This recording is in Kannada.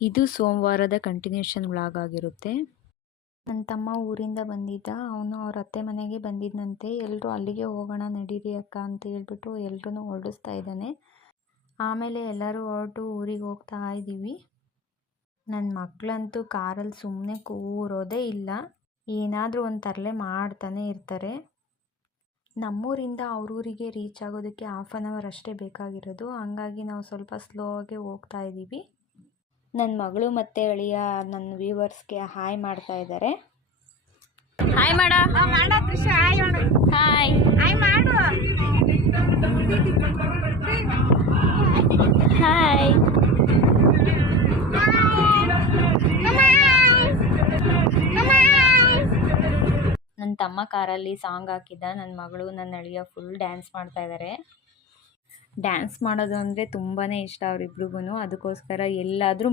ಇದು ಸೋಮವಾರದ ಕಂಟಿನ್ಯೂಷನ್ ವ್ಲಾಗ್ ಆಗಿರುತ್ತೆ. ನನ್ನ ತಮ್ಮ ಊರಿಂದ ಬಂದಿದ್ದ, ಅವನು ಅವ್ರ ಅತ್ತೆ ಮನೆಗೆ ಬಂದಿದ್ದಂತೆ. ಎಲ್ಲರೂ ಅಲ್ಲಿಗೆ ಹೋಗೋಣ ನಡೀರಿ ಅಕ್ಕ ಅಂತ ಹೇಳ್ಬಿಟ್ಟು ಎಲ್ರೂ ಹೊರಡಿಸ್ತಾ ಇದ್ದಾನೆ. ಆಮೇಲೆ ಎಲ್ಲರೂ ಹೊರಟು ಊರಿಗೆ ಹೋಗ್ತಾ ಇದ್ದೀವಿ. ನನ್ನ ಮಕ್ಕಳಂತೂ ಕಾರಲ್ಲಿ ಸುಮ್ಮನೆ ಕೂರೋದೇ ಇಲ್ಲ, ಏನಾದರೂ ಒಂದು ತರಲೆ ಮಾಡ್ತಾನೆ ಇರ್ತಾರೆ. ನಮ್ಮೂರಿಂದ ಅವ್ರೂರಿಗೆ ರೀಚ್ ಆಗೋದಕ್ಕೆ 1/2 ಅವರ್ ಅಷ್ಟೇ ಬೇಕಾಗಿರೋದು. ಹಂಗಾಗಿ ನಾವು ಸ್ವಲ್ಪ ಸ್ಲೋ ಆಗಿ ಹೋಗ್ತಾ ಇದ್ದೀವಿ. ನನ್ನ ಮಗಳು ಮತ್ತು ಅಳಿಯ ನನ್ನ ವ್ಯೂವರ್ಸ್ಗೆ ಹಾಯ್ ಮಾಡ್ತಾ ಇದ್ದಾರೆ. ಹಾಯ್ ಮಾಡ ಹಾಯ್ ಹಾಯ್ ಮಾಡು ಹಾಯ್. ನನ್ನ ತಮ್ಮ ಕಾರಲ್ಲಿ ಸಾಂಗ್ ಹಾಕಿದ್ದ, ನನ್ನ ಮಗಳು ನನ್ನ ಅಳಿಯ ಫುಲ್ ಡ್ಯಾನ್ಸ್ ಮಾಡ್ತಾ ಇದ್ದಾರೆ. ಡ್ಯಾನ್ಸ್ ಮಾಡೋದು ಅಂದರೆ ತುಂಬಾ ಇಷ್ಟ ಅವರಿಬ್ರಿಗೂ. ಅದಕ್ಕೋಸ್ಕರ ಎಲ್ಲಾದರೂ